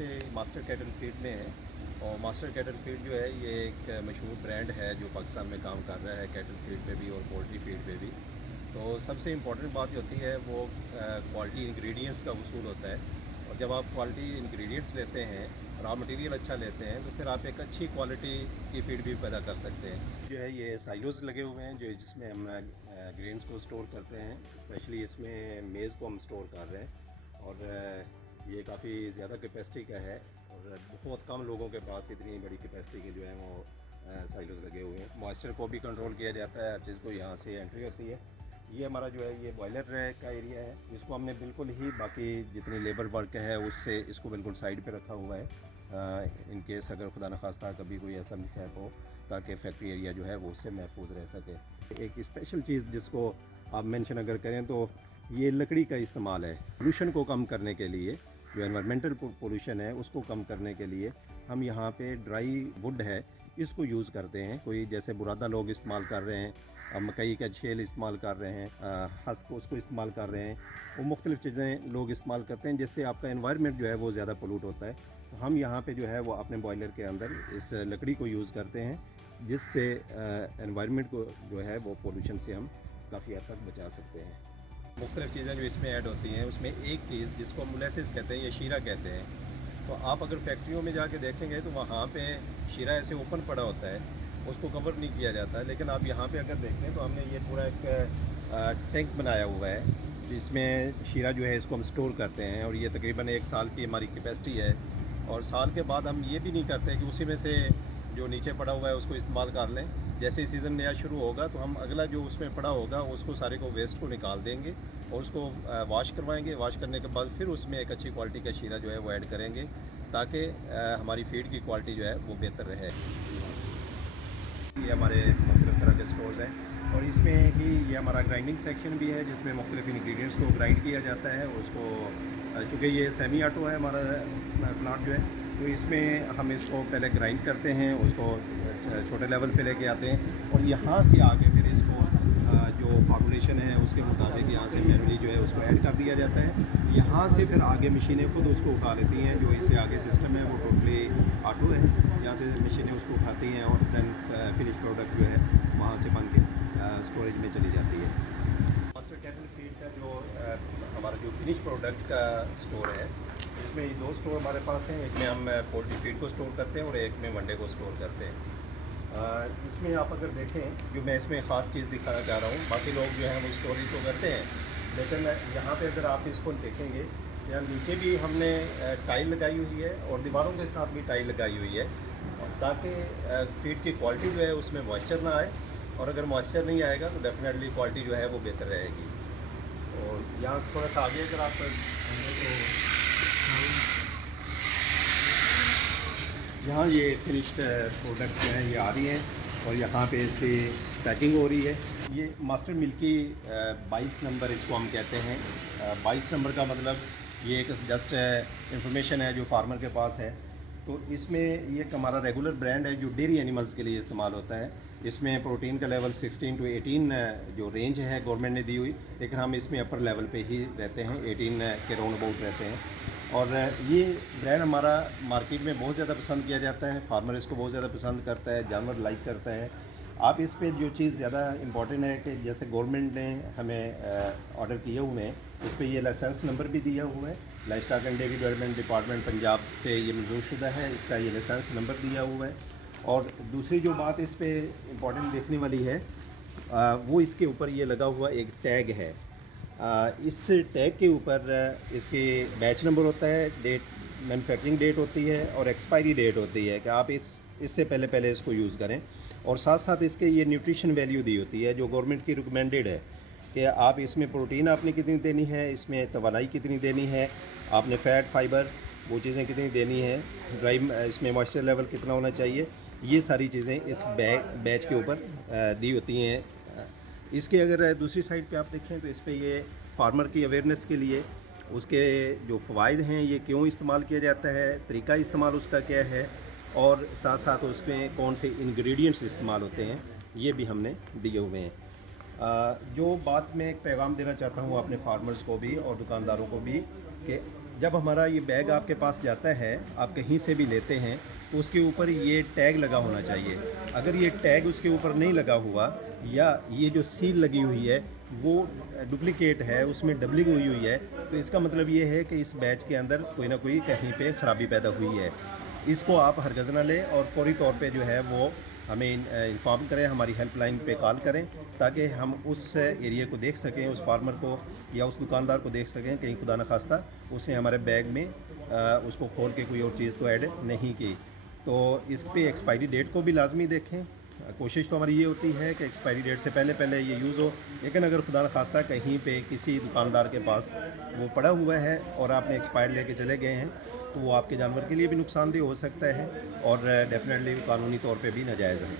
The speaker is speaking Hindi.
से मास्टर कैटल फीड में है। और मास्टर कैटल फीड जो है ये एक मशहूर ब्रांड है जो पाकिस्तान में काम कर रहा है कैटल फीड पे भी और पोल्ट्री फीड पे भी। तो सबसे इम्पॉर्टेंट बात जो होती है वो क्वालिटी इंग्रेडिएंट्स का वसूल होता है। और जब आप क्वालिटी इंग्रेडिएंट्स लेते हैं, रॉ मटेरियल अच्छा लेते हैं, तो फिर आप एक अच्छी क्वालिटी की फीड भी पैदा कर सकते हैं। जो है ये साइलोज लगे हुए हैं जो जिसमें हम ग्रेन्स को स्टोर करते हैं। स्पेशली इसमें मेज़ को हम स्टोर कर रहे हैं और ये काफ़ी ज़्यादा कैपेसिटी का है और बहुत कम लोगों के पास इतनी बड़ी कैपेसिटी के जो है वो साइलोज लगे हुए हैं। मॉइस्चर को भी कंट्रोल किया जाता है, हर चीज़ को यहाँ से एंट्री होती है। ये हमारा जो है ये बॉयलर का एरिया है, इसको हमने बिल्कुल ही बाकी जितनी लेबर वर्क है उससे इसको बिल्कुल साइड पे रखा हुआ है इन केस अगर खुदा न खास्ता कभी कोई ऐसा मिसहैप हो, ताकि फैक्ट्री एरिया जो है वो उससे महफूज रह सके। एक स्पेशल चीज़ जिसको आप मेंशन अगर करें तो ये लकड़ी का इस्तेमाल है पोल्यूशन को कम करने के लिए। जो एनवायरमेंटल पोल्यूशन है उसको कम करने के लिए हम यहाँ पे ड्राई वुड है इसको यूज़ करते हैं। कोई जैसे बुरादा लोग इस्तेमाल कर रहे हैं, मकई का छेल इस्तेमाल कर रहे हैं, हस्क उसको इस्तेमाल कर रहे हैं, वो मुख्तलिफ़ चीज़ें लोग इस्तेमाल करते हैं जिससे आपका एनवायरनमेंट जो है वो ज़्यादा पोल्यूट होता है। तो हम यहाँ पे जो है वो अपने बॉयलर के अंदर इस लकड़ी को यूज़ करते हैं जिससे एनवायरनमेंट को जो है वो पोल्यूशन से हम काफ़ी हद तक बचा सकते हैं। मुख्तलिफ़ चीज़ें जो इसमें ऐड होती हैं उसमें एक चीज़ जिसको मोलेसिस कहते हैं या शीरा कहते हैं। तो आप अगर फैक्ट्रियों में जाके देखेंगे तो वहाँ पे शीरा ऐसे ओपन पड़ा होता है, उसको कवर नहीं किया जाता है। लेकिन आप यहाँ पे अगर देखें तो हमने ये पूरा एक टैंक बनाया हुआ है जिसमें शीरा जो है इसको हम स्टोर करते हैं और ये तकरीबन 1 साल की हमारी कैपेसिटी है। और साल के बाद हम ये भी नहीं करते कि उसी में से जो नीचे पड़ा हुआ है उसको इस्तेमाल कर लें। जैसे ही सीज़न नया शुरू होगा तो हम अगला जो उसमें पड़ा होगा उसको सारे को वेस्ट को निकाल देंगे और उसको वॉश करवाएंगे। वॉश करने के बाद फिर उसमें एक अच्छी क्वालिटी का शीरा जो है वो ऐड करेंगे ताकि हमारी फीड की क्वालिटी जो है वो बेहतर रहे। ये हमारे मुख्तलिफ़ तरह के स्टोर्स हैं और इसमें ही ये हमारा ग्राइंडिंग सेक्शन भी है जिसमें मुख्तलिफ़ इंग्रेडिएंट्स को ग्राइंड किया जाता है। उसको चूँकि ये सेमी ऑटो है हमारा प्लांट जो है, तो इसमें हम इसको पहले ग्राइंड करते हैं, उसको छोटे लेवल पे लेके आते हैं और यहाँ से आके फिर इसको जो फार्मूलेशन है उसके मुताबिक यहाँ से मैनुअली जो है उसको ऐड कर दिया जाता है। यहाँ से फिर आगे मशीनें खुद उसको उठा लेती हैं। जो इससे आगे सिस्टम है वो टोटली ऑटो है, यहाँ से मशीनें उसको उठाती हैं और दैन फिनिश प्रोडक्ट जो है वहाँ से बन के स्टोरेज में चली जाती है। मास्टर कैटल फीड का जो हमारा जो फिनिश प्रोडक्ट का स्टोर है इसमें ये 2 स्टोर हमारे पास हैं। एक में हम पोल्ट्री फीड को स्टोर करते हैं और एक में वनडे को स्टोर करते हैं। इसमें आप अगर देखें जो मैं इसमें ख़ास चीज़ दिखाना चाह रहा हूँ, बाकी लोग जो हैं वो स्टोरेज तो करते हैं लेकिन यहाँ पे अगर आप इसको देखेंगे यहाँ नीचे भी हमने टाइल लगाई हुई है और दीवारों के साथ भी टाइल लगाई हुई है ताकि फीड की क्वालिटी जो है उसमें मॉइस्चर ना आए। और अगर मॉइस्चर नहीं आएगा तो डेफिनेटली क्वालिटी जो है वो बेहतर रहेगी। और यहाँ थोड़ा सा आगे अगर आप यहाँ ये फिनिश्ड प्रोडक्ट्स जो हैं ये आ रही हैं और यहाँ पे इसकी पैकिंग हो रही है। ये मास्टर मिल्की 22 नंबर इसको हम कहते हैं। 22 नंबर का मतलब ये एक जस्ट इंफॉर्मेशन है जो फार्मर के पास है। तो इसमें ये एक हमारा रेगुलर ब्रांड है जो डेयरी एनिमल्स के लिए इस्तेमाल होता है। इसमें प्रोटीन का लेवल 16 to 18 जो रेंज है गवर्नमेंट ने दी हुई, लेकिन हम इसमें अपर लेवल पे ही रहते हैं, 18 के राउंड अबाउट रहते हैं। और ये ब्रांड हमारा मार्केट में बहुत ज़्यादा पसंद किया जाता है, फार्मर इसको बहुत ज़्यादा पसंद करता है, जानवर लाइक करता है। आप इस पे जो चीज़ ज़्यादा इम्पॉर्टेंट है कि जैसे गवर्नमेंट ने हमें ऑर्डर किए हुए हैं, इस पे ये लाइसेंस नंबर भी दिया हुआ है। Livestock and dairy development department Punjab से ये मंजूरशुदा है, इसका ये लाइसेंस नंबर दिया हुआ है। और दूसरी जो बात इस पे इम्पॉर्टेंट देखने वाली है वो इसके ऊपर ये लगा हुआ एक टैग है। इस टैग के ऊपर इसके बैच नंबर होता है, डेट मैन्युफैक्चरिंग डेट होती है और एक्सपायरी डेट होती है कि आप इससे पहले इसको यूज़ करें। और साथ साथ इसके ये न्यूट्रिशन वैल्यू दी होती है जो गवर्नमेंट की रिकमेंडेड है कि आप इसमें प्रोटीन आपने कितनी देनी है, इसमें तवानाई कितनी देनी है, आपने फ़ैट फाइबर वो चीज़ें कितनी देनी है, ड्राई इसमें मॉइस्चर लेवल कितना होना चाहिए, ये सारी चीज़ें इस बैच के ऊपर दी होती हैं। इसके अगर दूसरी साइड पे आप देखें तो इस पे ये फार्मर की अवेयरनेस के लिए उसके जो फ़वाइद हैं, ये क्यों इस्तेमाल किया जाता है, तरीका इस्तेमाल उसका क्या है और साथ साथ उसमें कौन से इंग्रेडिएंट्स इस्तेमाल होते हैं, ये भी हमने दिए हुए हैं। जो बात मैं एक पैगाम देना चाहता हूँ अपने फार्मर्स को भी और दुकानदारों को भी कि जब हमारा ये बैग आपके पास जाता है, आप कहीं से भी लेते हैं, तो उसके ऊपर ये टैग लगा होना चाहिए। अगर ये टैग उसके ऊपर नहीं लगा हुआ या ये जो सील लगी हुई है वो डुप्लीकेट है, उसमें डबलिंग हुई हुई है, तो इसका मतलब ये है कि इस बैच के अंदर कोई ना कोई कहीं पे ख़राबी पैदा हुई है। इसको आप हरगज़ ना लें और फ़ौरी तौर पे जो है वो हमें इन्फॉर्म करें, हमारी हेल्पलाइन पे कॉल करें, ताकि हम उस एरिया को देख सकें, उस फार्मर को या उस दुकानदार को देख सकें कहीं खुदा न खास्ता उसने हमारे बैग में उसको खोल के कोई और चीज़ तो ऐड नहीं की। तो इस पे एक्सपायरी डेट को भी लाजमी देखें। कोशिश तो हमारी ये होती है कि एक्सपायरी डेट से पहले पहले ये यूज़ हो, लेकिन अगर खुदा न खास्ता कहीं पे किसी दुकानदार के पास वो पड़ा हुआ है और आपने एक्सपायर लेके चले गए हैं, तो वो आपके जानवर के लिए भी नुकसानदेह हो सकता है और डेफिनेटली कानूनी तौर पे भी नाजायज़ है।